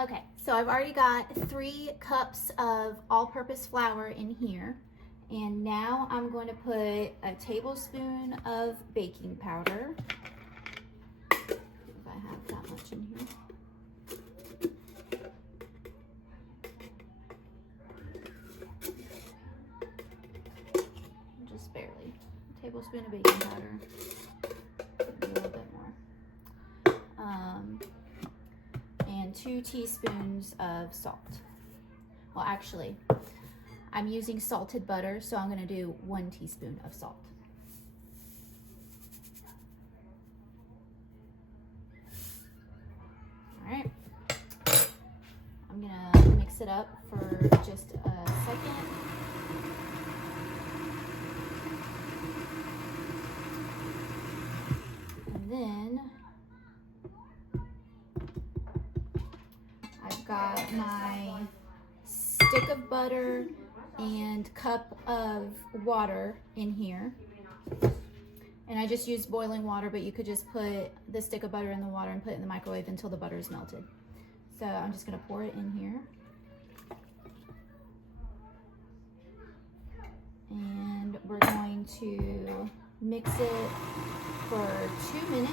Okay, so I've already got 3 cups of all-purpose flour in here. And now I'm going to put a tablespoon of baking powder. If I have that much in here. Just barely. A tablespoon of baking powder. Maybe a little bit more. And 2 teaspoons of salt. Well, actually, I'm using salted butter, so I'm gonna do 1 teaspoon of salt. All right, I'm gonna mix it up for just a second. And then I've got my stick of butter and cup of water in here. And I just used boiling water, but you could just put the stick of butter in the water and put it in the microwave until the butter is melted. So I'm just gonna pour it in here. And we're going to mix it for 2 minutes.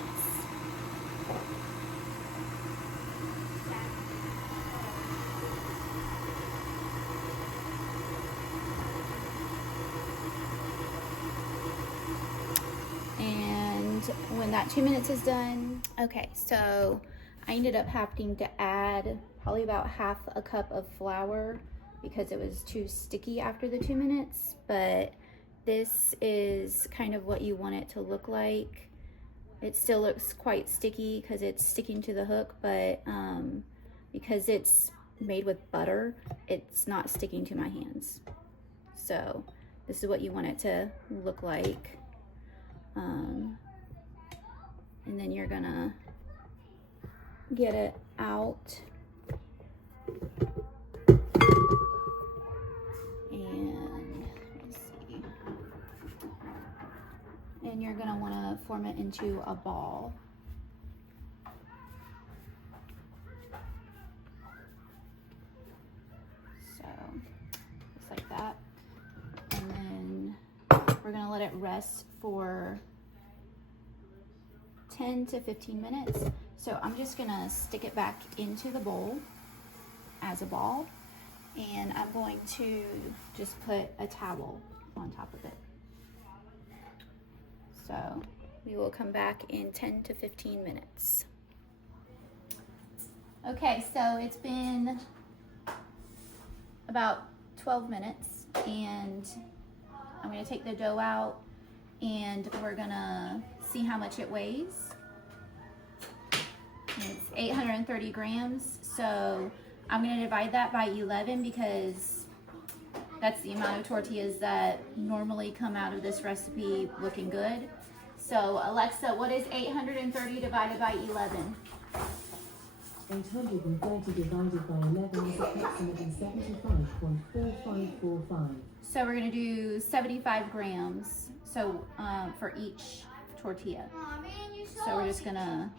And when that 2 minutes is done, okay, so I ended up having to add probably about half a cup of flour because it was too sticky after the 2 minutes, but this is kind of what you want it to look like. It still looks quite sticky because it's sticking to the hook, but because it's made with butter, it's not sticking to my hands. So this is what you want it to look like. And then you're gonna get it out. And let's see. And you're gonna wanna form it into a ball. So, just like that. And then we're gonna let it rest for 10 to 15 minutes. So I'm just gonna stick it back into the bowl as a ball, and I'm going to just put a towel on top of it. So we will come back in 10 to 15 minutes. Okay, so it's been about 12 minutes, and I'm gonna take the dough out and we're gonna see how much it weighs. It's 830 grams, so I'm gonna divide that by 11 because that's the amount of tortillas that normally come out of this recipe looking good. So Alexa, what is 830 divided by 11? 830 divided by 11 is approximately 75.4545. So we're gonna do 75 grams, so for each tortilla. So we're just gonna...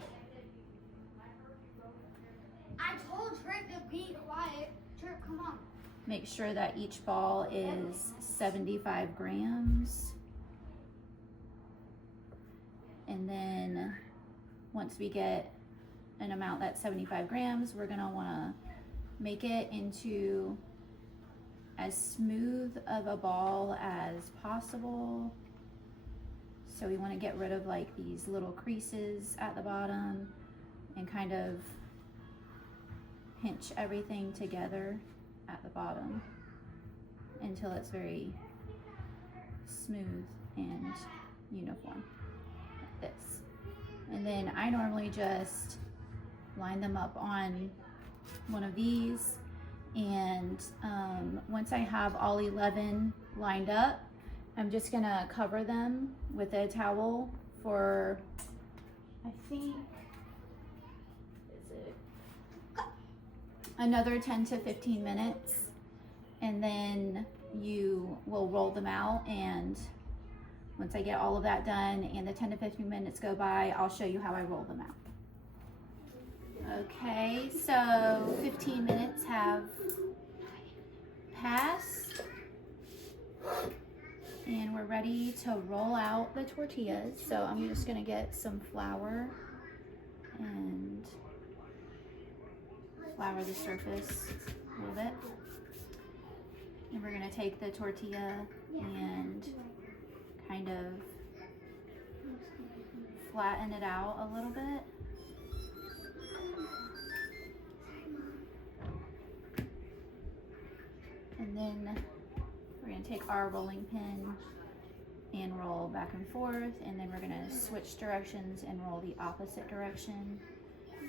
I told Trip to be quiet. Trip, come on. Make sure that each ball is 75 grams. And then once we get an amount that's 75 grams, we're gonna wanna make it into as smooth of a ball as possible. So we wanna get rid of like these little creases at the bottom and kind of pinch everything together at the bottom until it's very smooth and uniform, like this. And then I normally just line them up on one of these, and once I have all 11 lined up, I'm just gonna cover them with a towel for, I think, another 10 to 15 minutes, and then you will roll them out, and once I get all of that done and the 10 to 15 minutes go by, I'll show you how I roll them out. Okay, so 15 minutes have passed and we're ready to roll out the tortillas. So I'm just gonna get some flour and flour the surface a little bit. And we're gonna take the tortilla and kind of flatten it out a little bit. And then we're gonna take our rolling pin and roll back and forth, and then we're gonna switch directions and roll the opposite direction,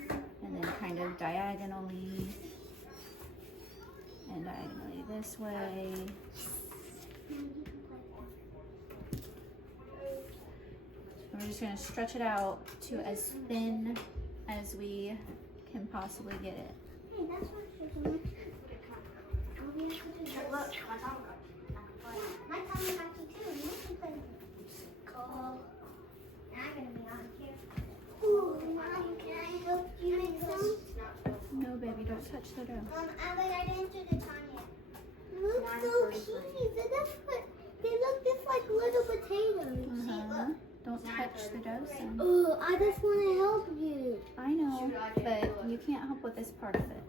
and then kind of diagonally and diagonally this way. And we're just gonna stretch it out to as thin as we can possibly get it. Hey, that's what you're doing. Look, my tongue got my tongue got you too. You can play cool. Now I'm gonna be on here. Ooh, Mom, can I help you make some? No, baby, don't touch the dough. I didn't do the tongue yet. Look so cute. That's what they look just like little potatoes. Don't touch the dough, son. Oh, I just want to help you. I know, but you can't help with this part of it.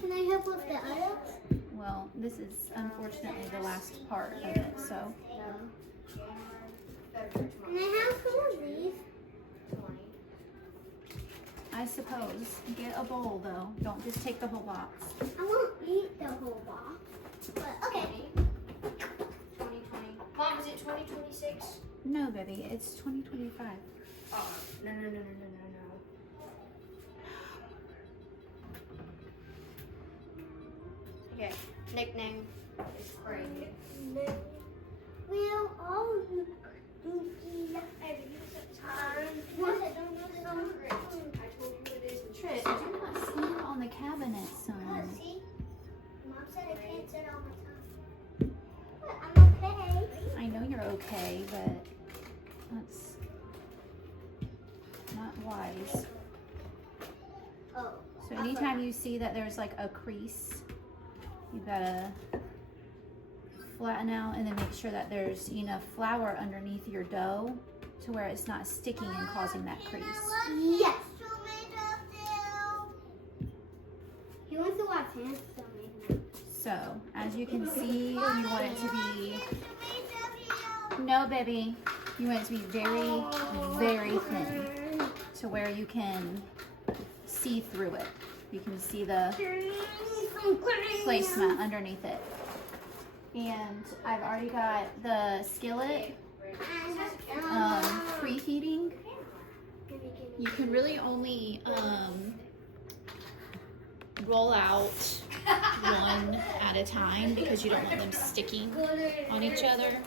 Can I help with the others? Well, this is unfortunately the last part of it, so. Can I have some of these? I suppose. Get a bowl, though. Don't just take the whole box. I won't eat the whole box. But okay. 2020. Mom, is it 2026? No, baby, it's 2025. Oh, no. Okay, nickname is Craig. Well, all you goofy. Hey, did you set time? What? I told you it is in Trish, do not stand on the cabinet, son. See? Mom said I can't sit all the time. But I'm okay. I know you're okay, but that's not wise. Oh. So anytime you see that there's like a crease, you gotta flatten out and then make sure that there's enough flour underneath your dough to where it's not sticking and causing that crease. Yes. He wants to watch hands tomato. So as you can see, you want it to be, no baby, you want it to be very, very thin to where you can see through it. You can see the placemat underneath it. And I've already got the skillet preheating. You can really only roll out one at a time because you don't want them sticking on each other.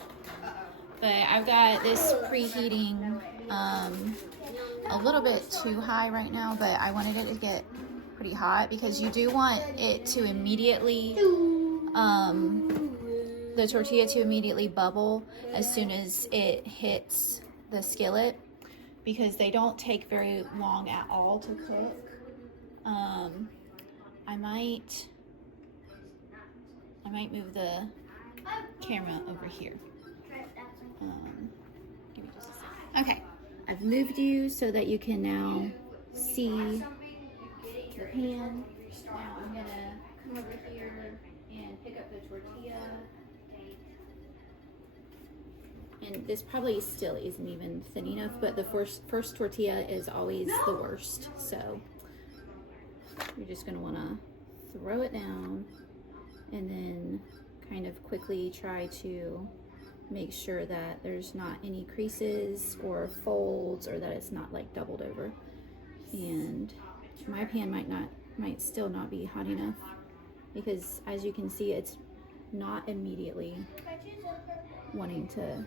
But I've got this preheating a little bit too high right now, but I wanted it to get pretty hot because you do want it to immediately the tortilla to immediately bubble as soon as it hits the skillet, because they don't take very long at all to cook. I might move the camera over here. Give me just a second. Okay, I've moved you so that you can now see the pan. Now I'm gonna come over here and pick up the tortilla. And this probably still isn't even thin enough, but the first tortilla is always the worst. So you're just gonna wanna throw it down and then kind of quickly try to make sure that there's not any creases or folds, or that it's not like doubled over. And my pan might still not be hot enough, because as you can see, it's not immediately wanting to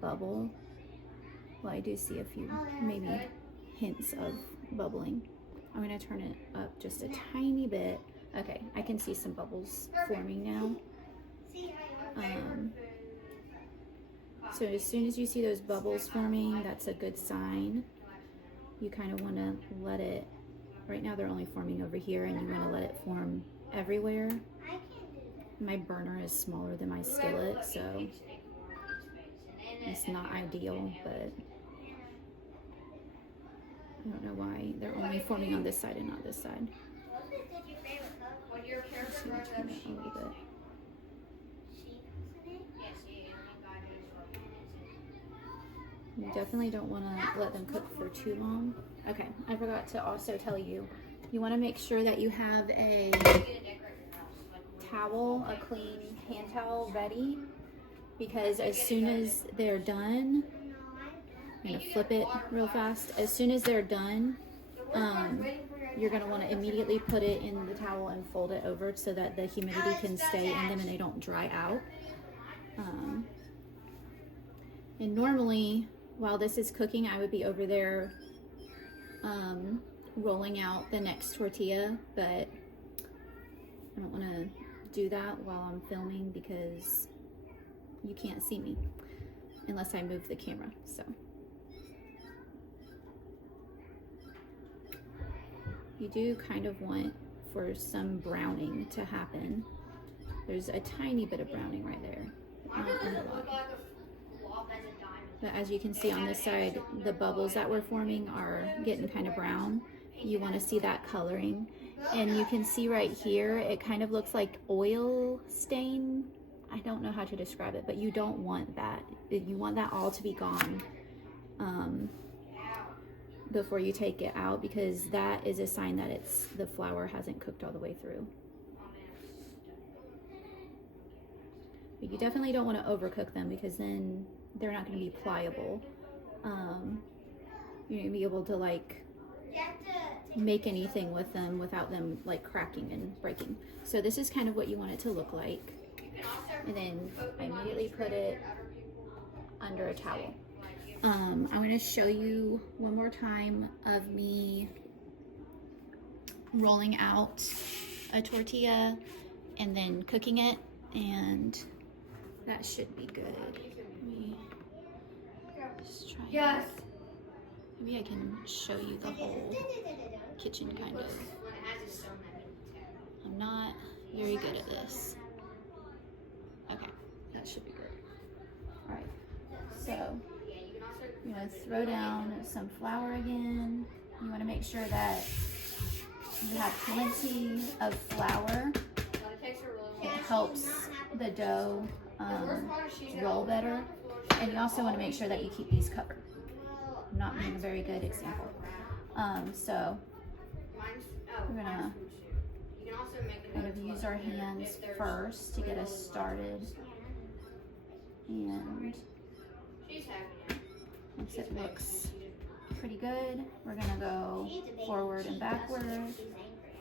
bubble. Well, I do see a few maybe hints of bubbling. I'm gonna turn it up just a tiny bit. Okay, I can see some bubbles forming now. So as soon as you see those bubbles forming, that's a good sign. You kind of want to let it Right now they're only forming over here, and you want to let it form everywhere. I can't do that. My burner is smaller than my skillet, so it's not ideal, but I don't know why they're only forming on this side and not this side. What is your favorite color? When your character Just gonna grows turn up, it she a little bit. Sheep, isn't it? Yes, yeah, and then God goes for minutes. You definitely don't want to let them cook for too long. Okay, I forgot to also tell you, you want to make sure that you have a You get to decorate your house. Like, towel, a clean hand towel ready, because as soon as they're done, I'm gonna flip it real fast. As soon as they're done, you're gonna want to immediately put it in the towel and fold it over so that the humidity can stay in them and they don't dry out. And normally, while this is cooking, I would be over there rolling out the next tortilla, but I don't want to do that while I'm filming because you can't see me unless I move the camera. So you do kind of want for some browning to happen. There's a tiny bit of browning right there, not a lot. But as you can see on this side, the bubbles that we're forming are getting kind of brown. You want to see that coloring. And you can see right here, it kind of looks like oil stain. I don't know how to describe it, but you don't want that. You want that all to be gone before you take it out, because that is a sign that the flour hasn't cooked all the way through. But you definitely don't want to overcook them because then they're not going to be pliable. You're going to be able to like make anything with them without them like cracking and breaking. So this is kind of what you want it to look like. And then I immediately put it under a towel. I'm going to show you one more time of me rolling out a tortilla and then cooking it, and that should be good. Let me just try. Yes. Maybe I can show you the whole kitchen kind of. When it has a stone, that means it's I'm not very good at this. Okay, that should be good. All right, so you're gonna throw down some flour again. You want to make sure that you have plenty of flour. It helps the dough roll better, and you also want to make sure that you keep these covered. I'm not being a very good example. So we're gonna kind of use our hands first to get us started, and once it looks pretty good, we're gonna go forward and backward,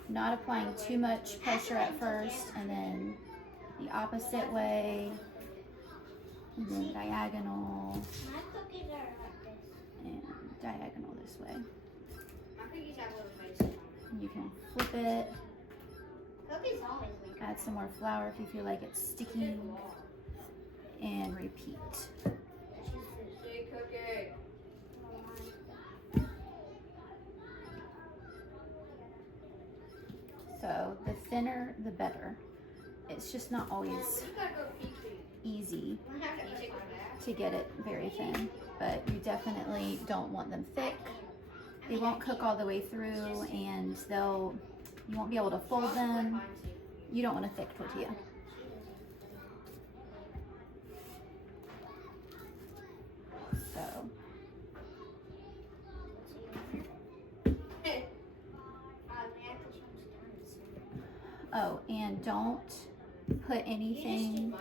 not applying too much pressure at first, and then the opposite way, and then diagonal, My cookies are like this. and diagonal this way. My cookies have little faces on You can flip it, Cookies always make add some more flour if you feel like it's sticking, and repeat. it. Stay cooking. So the thinner, the better. It's just not always You gotta go pee pee. easy Can you take my bath? to get it very thin, but you definitely don't want them thick. They won't cook all the way through, and you won't be able to fold them. You don't want a thick tortilla. So oh, and don't put anything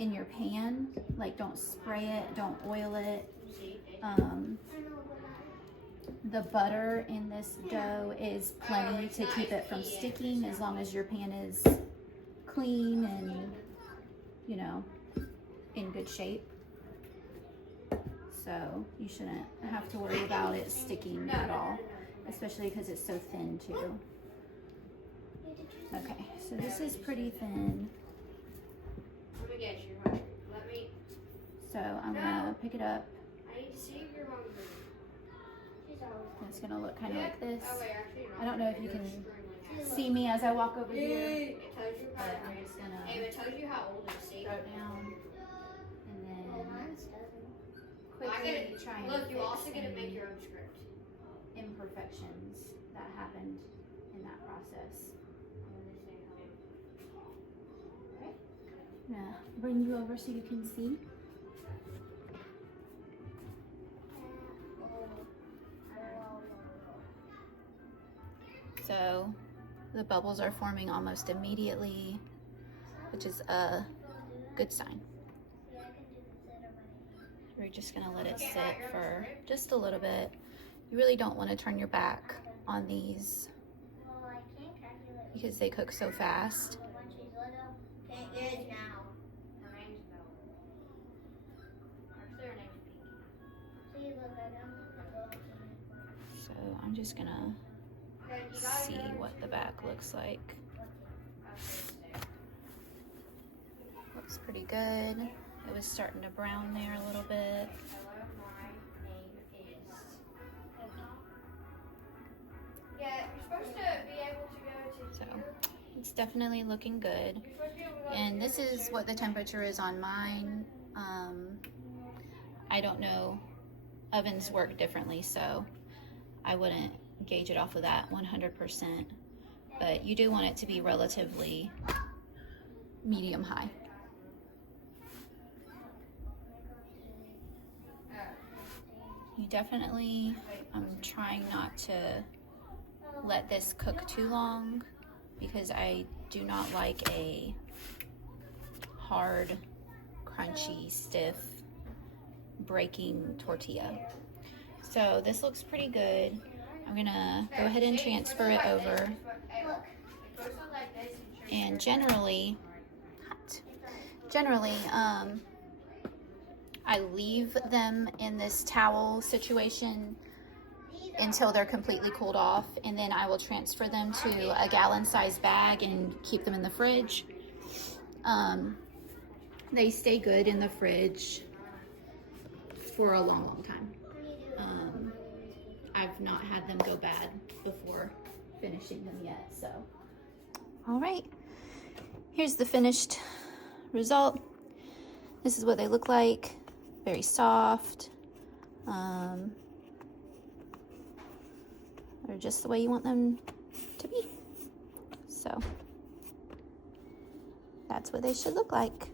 in your pan. Like, don't spray it, don't oil it. The butter in this dough is plenty to keep it from sticking, as long as your pan is clean and, you know, in good shape. So you shouldn't have to worry about it sticking at all, especially because it's so thin too. Okay, so this is pretty thin. Let me get you. Right? Let me. So I'm gonna pick it up. I need to see if you're hungry. And it's gonna look kind of like this. I don't know if you can see me as I walk over here, It tells you how but I'm just gonna it tells you how old it's throw it down and then I quickly get try and look, you fix also get to make any your own script. imperfections that happened in that process. Okay. I'm gonna bring you over so you can see. So the bubbles are forming almost immediately, which is a good sign. We're just gonna let it sit for just a little bit. You really don't want to turn your back on these because they cook so fast. Can't get it now. Her name's Bella. Actually, her name's Pinky. See, look, I don't. So I'm just gonna Okay, you gotta see go what the back looks like. upstairs. Looks pretty good. It was starting to brown there a little bit. Hello, my name is. Yeah, you're supposed to be able to go to So here. it's definitely looking good. You're supposed to be able to go And to this here. is what the temperature is on mine. I don't know. Ovens work differently, so I wouldn't gauge it off of that 100%. But you do want it to be relatively medium high. You definitely, I'm trying not to let this cook too long because I do not like a hard, crunchy, stiff, breaking tortilla. So this looks pretty good. I'm gonna go ahead and transfer it over. And generally, I leave them in this towel situation until they're completely cooled off, and then I will transfer them to a gallon-sized bag and keep them in the fridge. They stay good in the fridge for a long, long time. I've not had them go bad before finishing them yet, so. All right, here's the finished result. This is what they look like. Very soft. They're just the way you want them to be. So that's what they should look like.